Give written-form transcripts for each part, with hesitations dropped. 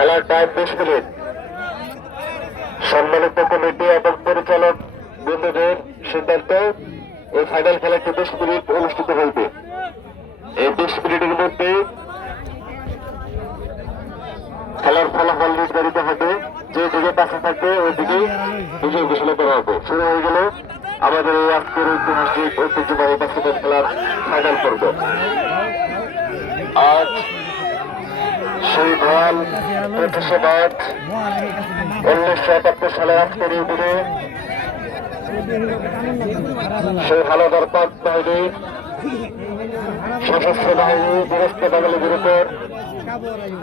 খেলার time 20 minute. সম্মানিত committee এবং পরিচালক বন্ধুদের সিদ্ধান্ত, এই ফাইনাল খেলাটি 20 মিনিট অনুষ্ঠিত হইবে। এই 20 মিনিটের মধ্যে খেলার ফলাফল নির্ধারিত হবে। যে দিকে পাশে থাকবে ওই দিকে বিজয় ঘোষণা করা হবে। শুরু হয়ে গেল আমাদের এই আজকের ঐতিহাসিক ঐতিহ্যবাহী বাস্কেটবল খেলার ফাইনাল পর্ব। আজ সেই ভয়াল 25শে মার্চ 1971 সালে আজকের এই দিনে সেই হানাদার পাক বাহিনীর সশস্ত্র বাহিনী বীরস্ত বাঙালিদের উপর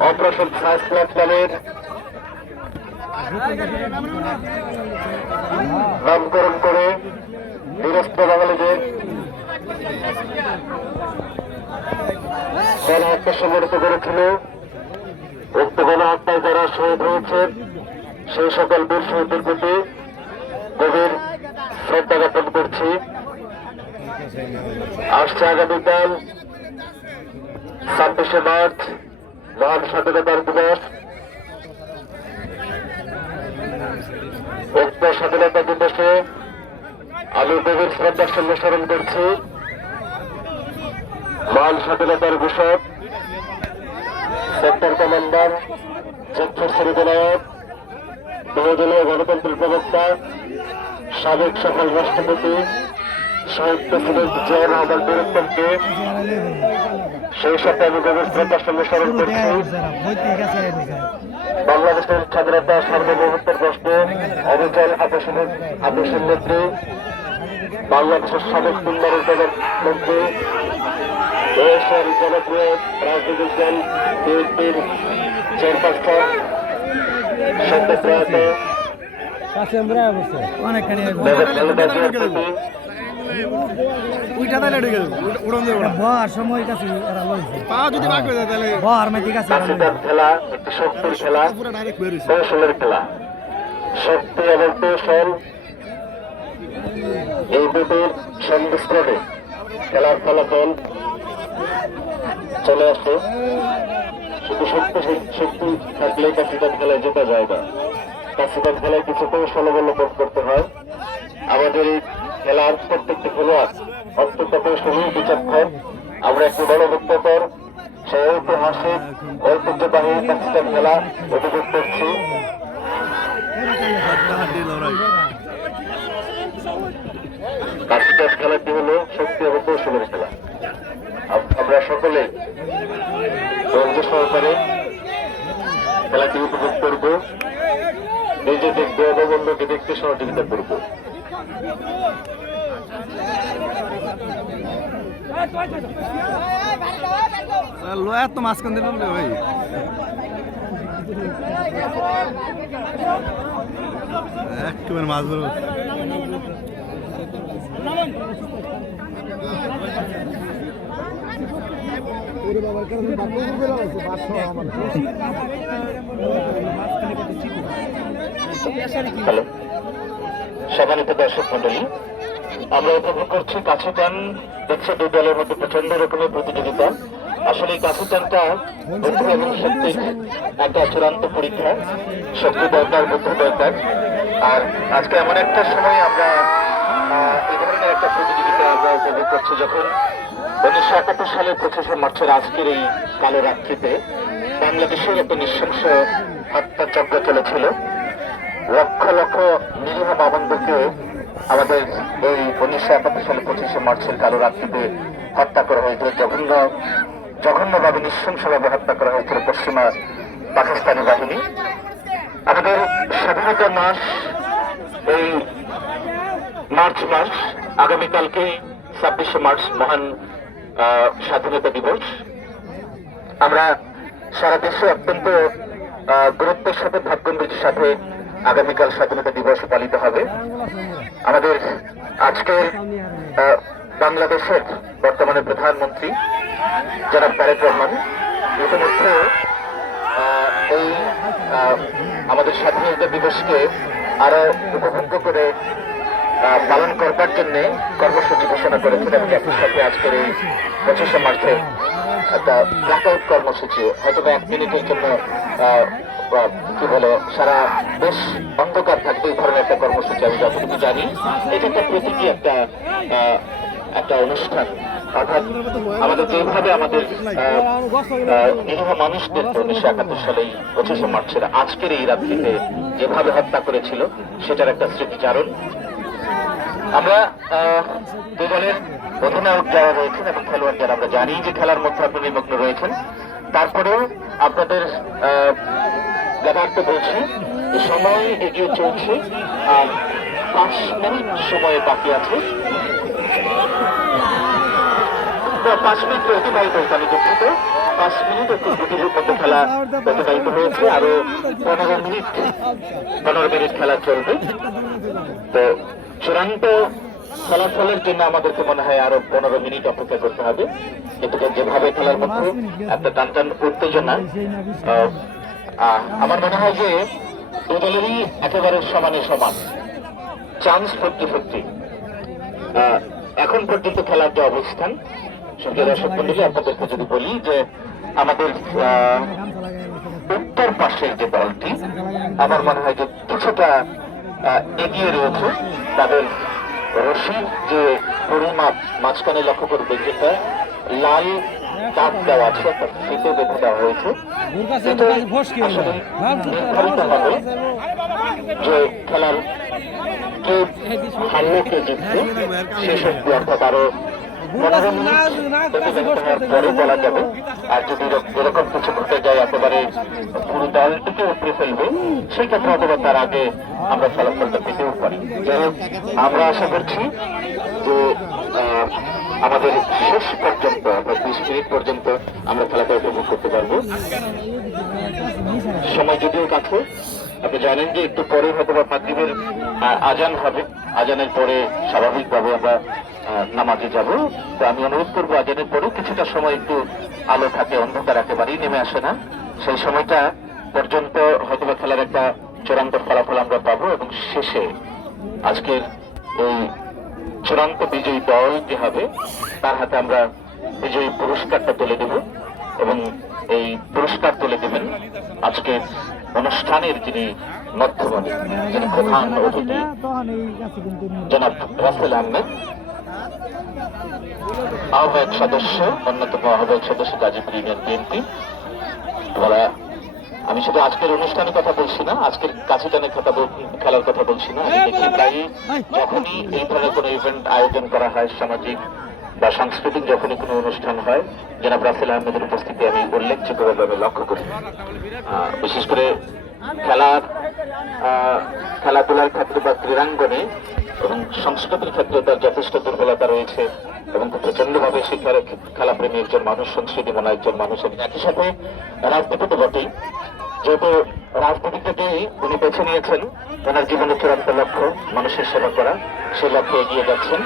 অপারেশন সাইজ প্ল্যানের নামকরণ করে বীরস্ত বাঙালিদের গণহত্যা সংগঠিত করেছিল। উক্ত গণহত্যায় যারা শহীদ হয়েছেন সেই সকল বীর শহীদদের প্রতি গভীর শ্রদ্ধা জ্ঞাপন করছি। আসছে আগামীকাল 26শে মার্চ মহান স্বাধীনতার দিবস। উক্ত স্বাধীনতা দিবসে আমি গভীর শ্রদ্ধার সঙ্গে স্মরণ করছি মহান স্বাধীনতার ঘোষক সেক্টর কমান্ডার যুদ্ধ শ্রীবিনায়ক বহুদলীয় গণতন্ত্রের প্রবক্তা সাবেক সফল রাষ্ট্রপতি শহীদ প্রেসিডেন্ট জিয়া রহমান বীরত্তমকে সেই সাথে আমি গভীর শ্রদ্ধার সঙ্গে স্মরণ করছি বাংলাদেশের স্বাধীনতা সার্বভৌমত্বের প্রশ্নে অবিচল আপসের নেত্রী বাংলাদেশের সাবেক তিনবারের প্রধানমন্ত্রী দেশের জনপ্রিয় রাজনৈতিক দল বিএনপির চেয়ারপারসন সদ্য প্রয়াত খেলা একটি শক্তির খেলা, কৌশলের খেলা। শক্তি এবং কৌশল এই দুটির সংমিশ্রণে খেলার ফলাফল চলে আসে। শুধু শক্তি থাকলে কাছিদান খেলায় জেতা যায় না। কাছিদান খেলায় কিছু কৌশল অবলম্বন করতে হয়। আমাদের এই খেলার প্রত্যেকটি খেলোয়াড় অত্যন্ত কৌশলী বিচক্ষণ। আমরা একটি গণভুক্তকর সেই ঐতিহাসিক ঐতিহ্যবাহী কাছিদান খেলা উপভোগ করছি। কাছিদান খেলাটি হল শক্তি এবং কৌশলের খেলা। আমরা সকলে ধৈর্য সহকারে খেলাটি উপভোগ করব, নিজে দেখবো এবং অন্যকে দেখতে সহযোগিতা করব। লয়া তো মাঝখান দিল ভাই, একেবারে মাছ ধরো। হ্যালো সম্মানিত দর্শক মন্ডলী, আমরা উপভোগ করছি কাছিটান। দেখছে দুই দলের মধ্যে প্রচন্ড রকমের প্রতিযোগিতা। আসলে এই কাছিটানটা বুদ্ধি এবং শক্তির একটা চূড়ান্ত পরীক্ষা। শক্তি দরকার, বুদ্ধি দরকার। আর আজকে এমন একটা সময় আমরা এই ধরনের একটা প্রতিযোগিতা আমরা উপভোগ করছি যখন 1971 সালের 25শে মার্চের আজকের এই কালো রাত্রিতে বাংলাদেশের একটা নৃশংস হত্যাযজ্ঞ চলেছিল। লক্ষ লক্ষ নিরীহ বাবন্দকে আমাদের এই 1971 সালের 25শে মার্চের কালো রাত্রিতে হত্যা করা হয়েছিল। জঘন্যভাবে নৃশংসভাবে হত্যা করা হয়েছিল পশ্চিমা পাকিস্তানি বাহিনী। আমাদের স্বাধীনতা মাস এই মার্চ মাস, আগামীকালকে 26শে মার্চ মহান স্বাধীনতা দিবস। আমরা সারা দেশে অত্যন্ত গুরুত্বের সাথে ভাবগম্ভীর্যের সাথে আগামীকাল স্বাধীনতা দিবস পালিত হবে। আমাদের আজকের বাংলাদেশের বর্তমানে প্রধানমন্ত্রী জনাব তারেক রহমান ইতিমধ্যে এই আমাদের স্বাধীনতা দিবসকে আরো উপভোগ্য করে পালন করবার জন্য কর্মসূচি ঘোষণা করেছেন এবং একই সাথে আজকের এই 25শে মার্চের একটা ব্ল্যাকআউট কর্মসূচি হয়তো 1 মিনিটের জন্য কি বলে সারা দেশ অন্ধকার থাকবে এই ধরনের একটা কর্মসূচি আমি যতটুকু জানি এটা একটা প্রতীকী একটা অনুষ্ঠান। অর্থাৎ আমাদের যেভাবে আমাদের নিরীহ মানুষদেরকে 1971 সালে 25শে মার্চের আজকের এই রাত্রিতে যেভাবে হত্যা করেছিল সেটার একটা স্মৃতিচারণ। আমরা দুই দলের অধিনায়ক যারা রয়েছেন এবং খেলোয়াড় যারা আমরা জানি যে খেলার মধ্যে আপনি নিমগ্ন রয়েছেন, তারপরেও আপনাদের জ্ঞাতার্থে বলছি সময় এগিয়ে চলছে আর 5 মিনিট সময় বাকি আছে। 5 মিনিট অতিবাহিত হয়েছে, আমি দুঃখিত, 5 মিনিট একটু প্রতিযোগিতার মধ্যে খেলা অতিবাহিত হয়েছে, আরো 15 মিনিট খেলা চলবে। তো চূড়ান্ত ফলাফলের জন্য আমাদেরকে মনে হয় আরো 15 মিনিট অপেক্ষা করতে হবে। কিন্তু যেভাবে খেলার মধ্যে একটা টানটান উত্তেজনা, আমার মনে হয় যে দুই দলেরই একেবারে সমানে সমান চান্স 50-50 এখন পর্যন্ত খেলার যে অবস্থান। সঙ্গে দর্শক মন্ডলী, আপনাদেরকে যদি বলি যে আমাদের উত্তর পাশের যে দলটি আমার মনে হয় যে কিছুটা এগিয়ে রয়েছে। তাদের রশির যে পরিমাপ মাঝখানে লক্ষ্য করবে যেটা লাল দাগ দেওয়া আছে, একটা ফিতে বেঁধে দেওয়া হয়েছে, আসলে নির্ধারিত হবে যে খেলার কে হারলে কে জিতছে শেষ অব্দি, অর্থাৎ আরো 15 মিনিট পরে বলা যাবে। আর যদি এরকম কিছু ঘটে যায় একেবারে পুরো দলটিকে উপরে ফেলবে, সেই ক্ষেত্রে অথবা তার আগে আমরা ফলাফলটা পেতেও পারি। যাই হোক, আমরা আশা করছি যে আমাদের শেষ পর্যন্ত অর্থাৎ 20 মিনিট পর্যন্ত আমরা খেলাটা উপভোগ করতে পারবো। সময় যদিও কাছে, আপনি জানেন যে একটু পরে হয়তো বা মাগরিবের আজান হবে, আজানের পরে স্বাভাবিকভাবে আমরা নামাজে যাব। তো আমি অনুরোধ করবো আজানের পরে কিছুটা সময় একটু আলো থাকে, অন্ধকার একেবারেই নেমে আসে না, সেই সময়টা পর্যন্ত হয়তো বা খেলার একটা চূড়ান্ত ফলাফল আমরা পাবো এবং শেষে আজকের এই চূড়ান্ত বিজয়ী দল যে হবে তার হাতে আমরা বিজয়ী পুরস্কারটা তুলে দেব এবং এই পুরস্কার তুলে দেবেন আজকে অনুষ্ঠানের যিনি মধ্যমণি, যিনি প্রধান অতিথি জনাব রাসেল আহমেদ, আহ্বায়ক সদস্য, অন্যতম আহ্বায়ক সদস্য গাজীপুর ইউনিয়ন বিএনপি। আমি শুধু আজকের অনুষ্ঠানের কথা বলছি না, আজকের কাছিটানের কথা খেলার কথা বলছি না, আমি দেখি প্রায় যখনই এই ধরনের কোনো ইভেন্ট আয়োজন করা হয়, সামাজিক বা সাংস্কৃতিক যখনই কোনো অনুষ্ঠান হয়, জনাব রাসেল আহমেদের উপস্থিতি আমি উল্লেখযোগ্যভাবে লক্ষ্য করি। বিশেষ করে খেলাধুলার ক্ষেত্রে বা ক্রীড়াঙ্গনে এবং সংস্কৃতির ক্ষেত্রে তার যথেষ্ট দুর্বলতা রয়েছে এবং প্রচন্ডভাবে সে খেলাপ্রেমী একজন মানুষ, সংস্কৃতি মনা একজন মানুষ এবং একই সাথে রাজনীতি তো বটেই। যেহেতু রাজনীতি থেকেই উনি বেছে নিয়েছেন ওনার জীবনের চূড়ান্ত লক্ষ্য মানুষের সেবা করা, সেই লক্ষ্যে এগিয়ে যাচ্ছেন।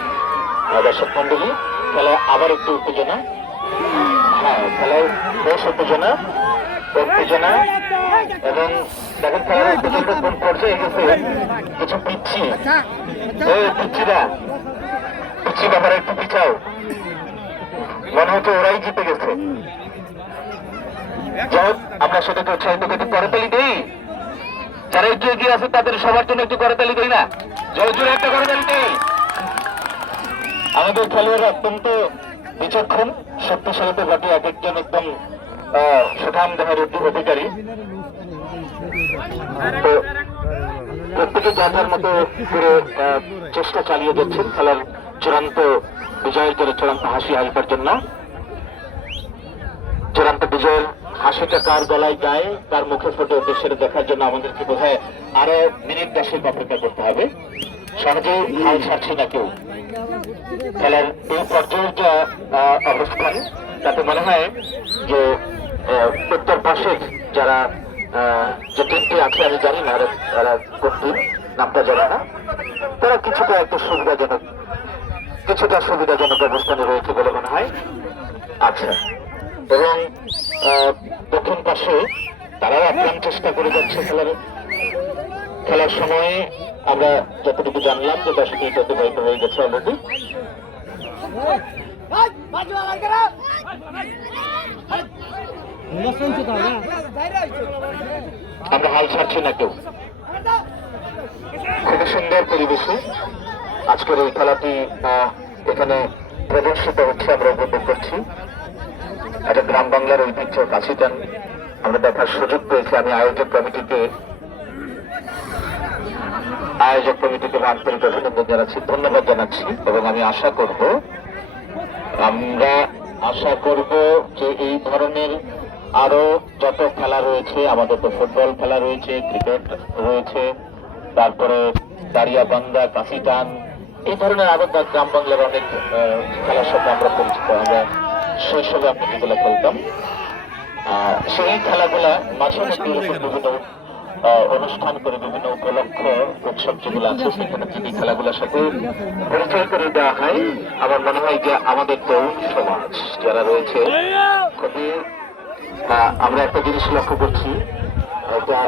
দর্শক মন্ডলী, খেলায় আবার একটু উত্তেজনা, হ্যাঁ খেলায় বেশ উত্তেজনা এবং দেখেন খেলার উত্তেজনা কোন পর্যায়ে গেছে। কিছু পিচ্ছি পিচ্ছি ব্যাপারে একটু পিছাও, মনে হচ্ছে ওরাই জিতে গেছে। যাই হোক, আমরা সেটাকে উৎসাহিত করতে করতালি দেই, যারা একটু এগিয়ে আছে তাদের সবার জন্য একটু করতালি দেই না, জোরে একটা করতালি দেই। আমাদের খেলোয়াড়রা অত্যন্ত বিচক্ষণ, শক্তিশালী তো বটে, এক একজন একদম সুঠাম দেহের অধিকারী। তো প্রত্যেকে যার মতো করে চেষ্টা চালিয়ে যাচ্ছেন খেলার চূড়ান্ত বিজয়ের জন্য, চূড়ান্ত হাসি আসবার জন্য। চূড়ান্ত বিজয়ের হাসিটা কার গলায় গায়ে, কার মুখে ফুটে ওঠে সেটা দেখার জন্য আমাদেরকে বোধহয় আরো মিনিট 10 অপেক্ষা করতে হবে। সহজে হাল ছাড়ছে না কেউ। খেলার এই পর্যায়ের যা অবস্থান তাতে মনে হয় যে উত্তর পাশের যারা যে টিমটি আছে, আমি জানি না তারা কোন টিম, নামটা জানা না, তারা কিছুটা সুবিধাজনক অবস্থানে রয়েছে বলে মনে হয়। আচ্ছা, এবং দক্ষিণ পাশে তারাও আপ্রাণ চেষ্টা করে যাচ্ছে খেলার সময়ে। আমরা যতটুকু জানলাম যে 10 মিনিট অতিবাহিত হয়ে গেছে অলরেডি। আমরা হাল ছাড়ছি না কেউ। খুবই সুন্দর পরিবেশে আজকের এই খেলাটি এখানে প্রদর্শিত হচ্ছে, আমরা উপভোগ করছি। একটা গ্রাম বাংলার ঐতিহ্য কাশি টান আমরা দেখার সুযোগ পেয়েছি। আমি আয়োজক কমিটিকে আন্তরিক অভিনন্দন জানাচ্ছি, ধন্যবাদ জানাচ্ছি। এবং আমি আমরা আশা করব যে এই ধরনের আরো যত খেলা রয়েছে, আমাদের তো ফুটবল খেলা রয়েছে, ক্রিকেট রয়েছে, তারপরে দাঁড়িয়াবান্ধা, কাশি টান, এই ধরনের আরো গ্রাম বাংলার অনেক খেলার সাথে আমরা পরিচিত। আমরা শৈশবে আমরা যেগুলো খেলতাম, সেই খেলাগুলা মাঝে মধ্যে বিভিন্ন অনুষ্ঠান করে, বিভিন্ন উপলক্ষ উৎসব যেগুলো আছে সেখানে যদি খেলাগুলোর সাথে পরিচয় করে দেওয়া হয়, আমার মনে হয় যে আমাদের তরুণ সমাজ যারা রয়েছে খুবই আমরা একটা জিনিস লক্ষ্য করছি, এটা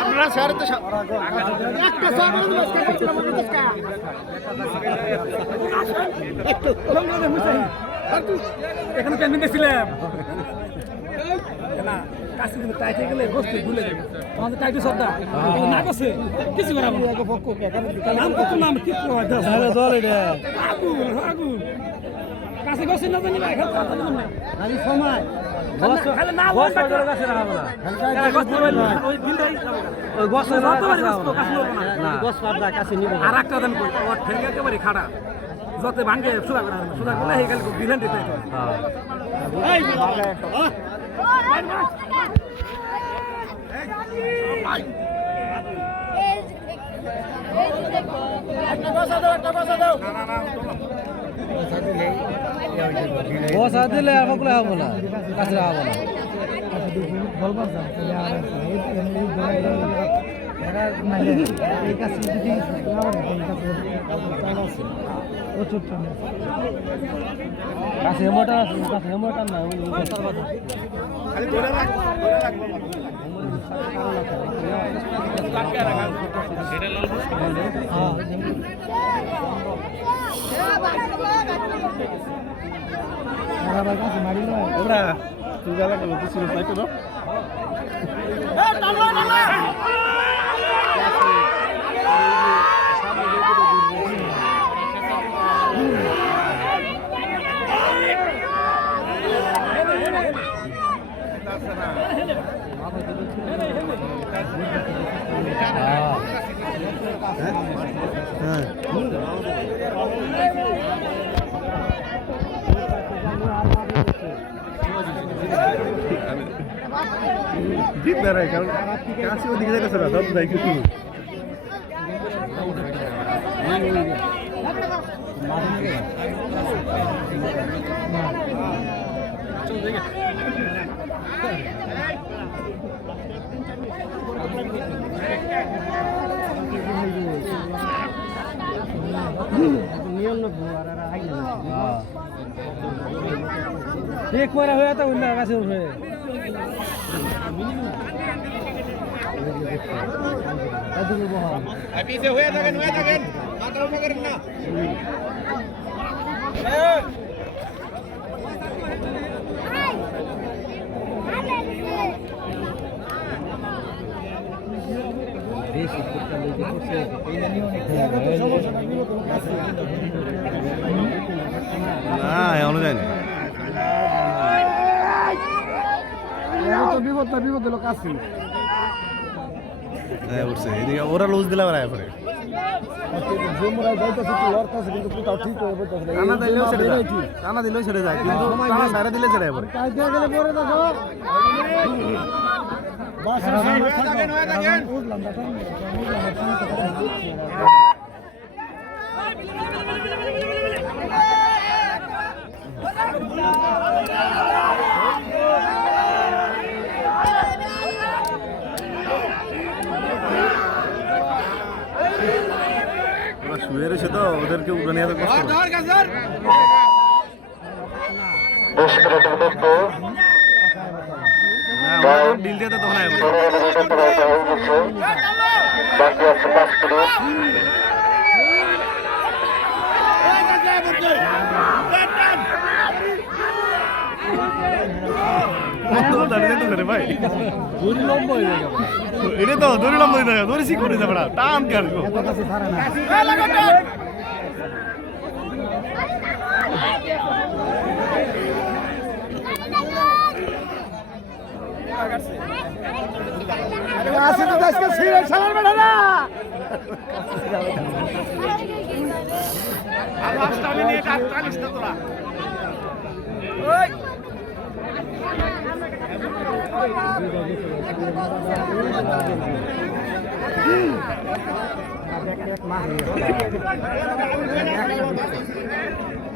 আপনারা শহরে তো এখানে ক্যান্টিন দেখছিলাম না কাছে কিন্তু টাইটে গেলে গোষ্ঠী ভুলে যাবে আমাদের টাইটে সর্দা না করছে কিছু করাবো নাম কত নাম কি জল এটা আগুন আগুন কাছে গোষ্ঠী না জানি ভাই খালি সময় খালি না বস করে কাছে রাখবো না ওই বিলটাই ওই বস না বস পাবদা কাছে নিব আর একটা দেন কই ওর ঠেঙ্গে একেবারে খাড়া যত ভাঙ্গে সুরা করে সুরা করলে এই গেল বিলেন দিতে এই বসা দিলে আর সকলে হবো না কাছে হবো না কাছে মোটা আছে কাছে মোটা না ওরা তুই গালা গেল তুই ছিল তাই তো না জিত দাঁড়ায় কারণ কাছে ওদিকে যাইতেছে না দশ যাই কিছু নিয়ম এক মারা হয়ে তো অন্য কাছে উঠে পিছে হয়ে থাকেন মাথা উঠা করেন না না এমন যায়নি বিপদ লোক আছে উঠছে এদিকে ওরা লুজ দিলে আবার পরে টানা দিলেও ছেড়ে যায় কিন্তু সারা দিলে ছেড়ে পরে শুয়ে রয়েছে তো ওদেরকে উড়ে নিয়ে কষ্ট ডিল দিয়ে তো তখন বাকি আছে 5 মিনিট। দাঁড়িয়ে তো করে ভাই এটা তো দড়ি লম্বা হয়ে থাকে দড়ি শিখে যাবে না টান কার আসে তো আজকে সিরিয়াল সালার বেটা না আমি নিয়ে টানিস না তোরা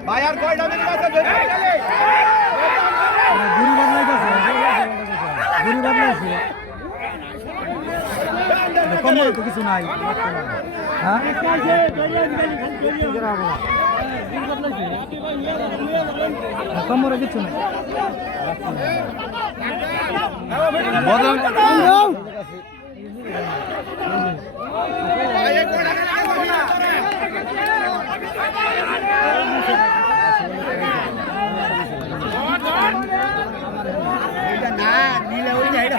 ভাই আর কয়টা মিনিট আছে গুরু বানাইতেছে গুরু বানাইছে কমরে তো কিছু নাই হ্যাঁ কমরে কিছু নাই না দিলে ওই জায়গা